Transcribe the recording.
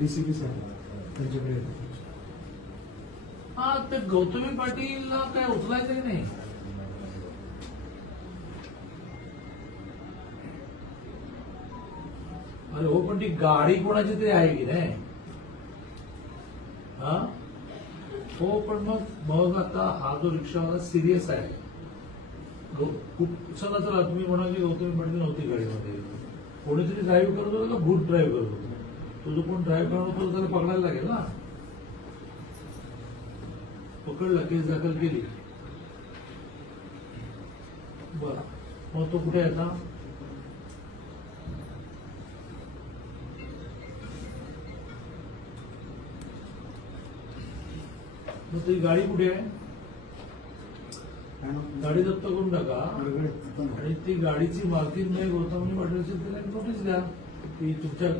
DCP साहेब त्यांच्याकडे येतो. हा ते गौतमी पाटीलला काय उचलायचं की नाही? अरे हो, पण ती गाडी कोणाची तरी आहे की नाही? हा हो, पण मग आता हा जो रिक्षावाला सिरियस आहे. चला चला, तुम्ही म्हणा की गौतमी पाटील नव्हती गाडीमध्ये, कोणीतरी ड्राईव्ह करत होतं का भूत ड्राईव्ह करत होतं? तो जो कोण ड्राईव्ह करत होता त्याला पकडायला लागेल ना. पकडला, केस दाखल केली. बरं, मग तो कुठे आहे आता? मग ती गाडी कुठे आहे? गाडी जप्त करून टाका आणि ती गाडीची मालकीन नाही गौतमी पाटीलची, तिला एक नोटीस द्या की तुमच्या